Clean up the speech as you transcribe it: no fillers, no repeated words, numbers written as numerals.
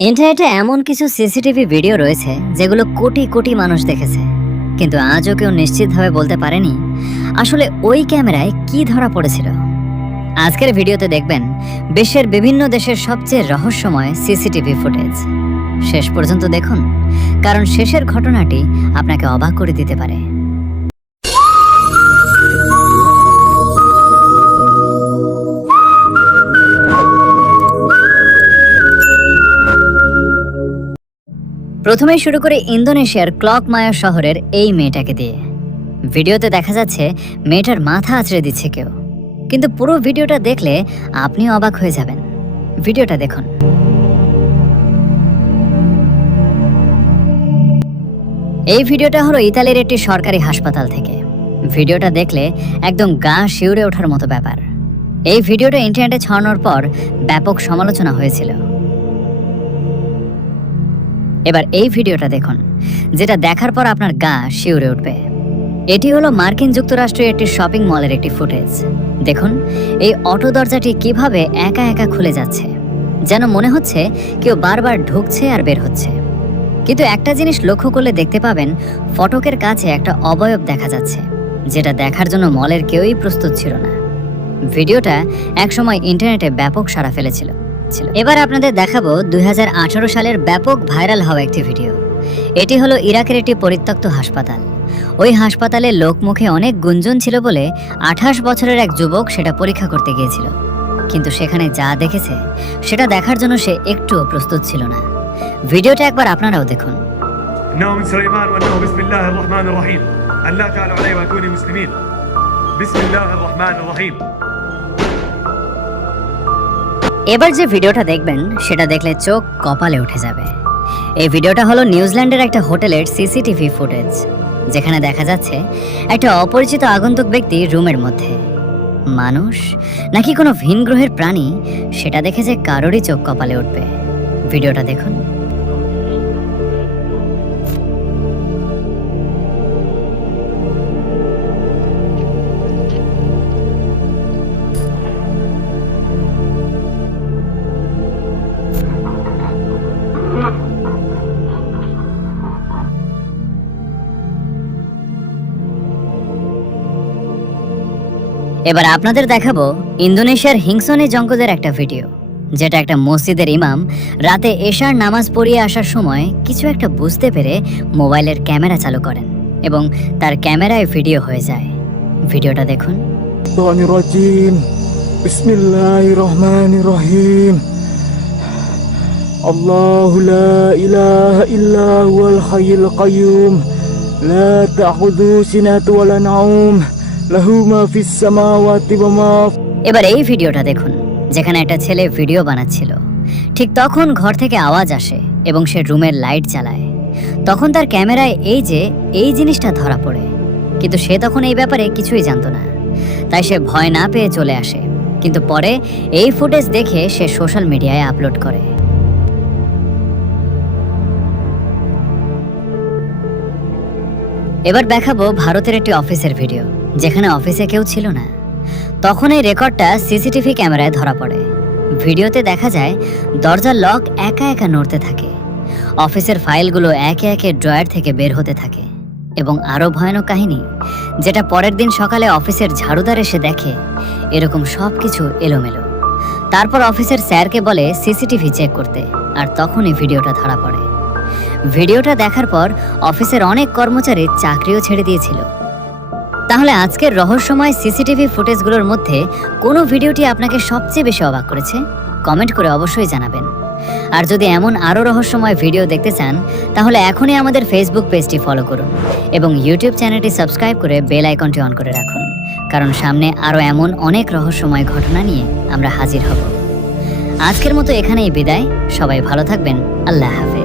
ইন্টারনেটে এমন কিছু সিসিটিভি ভিডিও রয়েছে যেগুলো কোটি কোটি মানুষ দেখেছে, কিন্তু আজও কেউ নিশ্চিতভাবে বলতে পারেনি আসলে ওই ক্যামেরায় কি ধরা পড়েছিল। আজকের ভিডিওতে দেখবেন বিশ্বের বিভিন্ন দেশের সবচেয়ে রহস্যময় সিসিটিভি ফুটেজ। শেষ পর্যন্ত দেখুন, কারণ শেষের ঘটনাটি আপনাকে অবাক করে দিতে পারে। প্রথমেই শুরু করে ইন্দোনেশিয়ার ক্লক মায়া শহরের এই মেয়েটাকে দিয়ে। ভিডিওতে দেখা যাচ্ছে মেয়েটার মাথা আঁচড়ে দিচ্ছে কেউ, কিন্তু পুরো ভিডিওটা দেখলে আপনিও অবাক হয়ে যাবেন। ভিডিওটা দেখুন। এই ভিডিওটা হলো ইতালির একটি সরকারি হাসপাতাল থেকে। ভিডিওটা দেখলে একদম গা শিউরে ওঠার মতো ব্যাপার। এই ভিডিওটা ইন্টারনেটে ছড়ানোর পর ব্যাপক সমালোচনা হয়েছিল। এবার এই ভিডিওটা দেখুন, যেটা দেখার পর আপনার গা শিউরে উঠবে। এটি হলো মার্কিন যুক্তরাষ্ট্রের একটি শপিং মলের একটি ফুটেজ। দেখুন এই অটো দরজাটি কিভাবে একা একা খুলে যাচ্ছে, যেন মনে হচ্ছে কেউ বারবার ঢুকছে আর বের হচ্ছে। কিন্তু একটা জিনিস লক্ষ্য করলে দেখতে পাবেন ফটকের কাছে একটা অবয়ব দেখা যাচ্ছে, যেটা দেখার জন্য মলের কেউই প্রস্তুত ছিল না। ভিডিওটা একসময় ইন্টারনেটে ব্যাপক সাড়া ফেলেছিল। এবার আপনাদের দেখাবো 2018 সালের ব্যাপক ভাইরাল হওয়া একটি ভিডিও। এটি হলো ইরাকের একটি পরিত্যক্ত হাসপাতাল। ওই হাসপাতালে লোকমুখে অনেক গুঞ্জন ছিল বলে 28 বছরের এক যুবক সেটা পরীক্ষা করতে গিয়েছিল, কিন্তু সেখানে যা দেখেছে সেটা দেখার জন্য সে একটুও প্রস্তুত ছিল না। ভিডিওটা একবার আপনারাও দেখুন। এবার যে ভিডিওটা দেখবেন সেটা দেখলে চোখ কপালে উঠে যাবে। এই ভিডিওটা হলো নিউজিল্যান্ডের একটা হোটেলের সিসিটিভি ফুটেজ, যেখানে দেখা যাচ্ছে একটা অপরিচিত আগন্তুক ব্যক্তি রুমের মধ্যে। মানুষ নাকি কোনো ভিন গ্রহের প্রাণী, সেটা দেখে যে কারোরই চোখ কপালে উঠবে। ভিডিওটা দেখুন। এবার আপনাদের দেখাবো ইন্দোনেশিয়ার হিংসনে জঙ্গলের একটা ভিডিও, যেটা একটা মসজিদের ইমাম রাতে এশার নামাজ পড়িয়ে আসার সময় কিছু একটা বুঝতে পেরে মোবাইলের ক্যামেরা চালু করেন এবং তার ক্যামেরায় ভিডিও হয়ে যায়। ভিডিওটা দেখুন। বিসমিল্লাহিররহমানিররহিম। আল্লাহু লা ইলাহা ইল্লা হুয়াল হাইয়ুল কাইয়ুম লা তাখুযুহু সিনাতু ওয়া লা নাওম লাহু মা ফিস সামাওয়াতি ওয়া মা। এবার এই ভিডিওটা দেখুন, যেখানে একটা ছেলে ভিডিও বানাচ্ছিল। ঠিক তখন ঘর থেকে আওয়াজ আসে এবং সে রুমের লাইট জ্বালায়। তখন তার ক্যামেরায় এই জিনিসটা ধরা পড়ে, কিন্তু সে তখন এই ব্যাপারে কিছুই জানতো না। তাই সে ভয় না পেয়ে চলে আসে, কিন্তু পরে এই ফুটেজ দেখে সে সোশ্যাল মিডিয়ায় আপলোড করে। এবার দেখাবো ভারতের একটি অফিসের ভিডিও, যেখানে অফিসে কেউ ছিল না। তখন এই রেকর্ডটা সিসিটিভি ক্যামেরায় ধরা পড়ে। ভিডিওতে দেখা যায় দরজার লক একা একা নড়তে থাকে, অফিসের ফাইলগুলো একে একে ড্রয়ার থেকে বের হতে থাকে, এবং আরো ভয়ানক কাহিনী, যেটা পরের দিন সকালে অফিসের ঝাড়ুদার এসে দেখে এরকম সবকিছু এলোমেলো। তারপর অফিসের স্যারকে বলে সিসিটিভি চেক করতে, আর তখন এই ভিডিওটা ধরা পড়ে। ভিডিওটা দেখার পর অফিসের অনেক কর্মচারী চাকরিও ছেড়ে দিয়েছিল। তাহলে আজকের রহস্যময় সিসিটিভি ফুটেজগুলোর মধ্যে কোন ভিডিওটি আপনাকে সবচেয়ে বেশি অবাক করেছে? কমেন্ট করে অবশ্যই জানাবেন। আর যদি এমন আরও রহস্যময় ভিডিও দেখতে চান, তাহলে এখনই আমাদের ফেসবুক পেজটি ফলো করুন এবং ইউটিউব চ্যানেলটি সাবস্ক্রাইব করে বেল আইকনটি অন করে রাখুন, কারণ সামনে আরও এমন অনেক রহস্যময় ঘটনা নিয়ে আমরা হাজির হব। আজকের মতো এখানেই বিদায়। সবাই ভালো থাকবেন। আল্লাহ হাফেজ।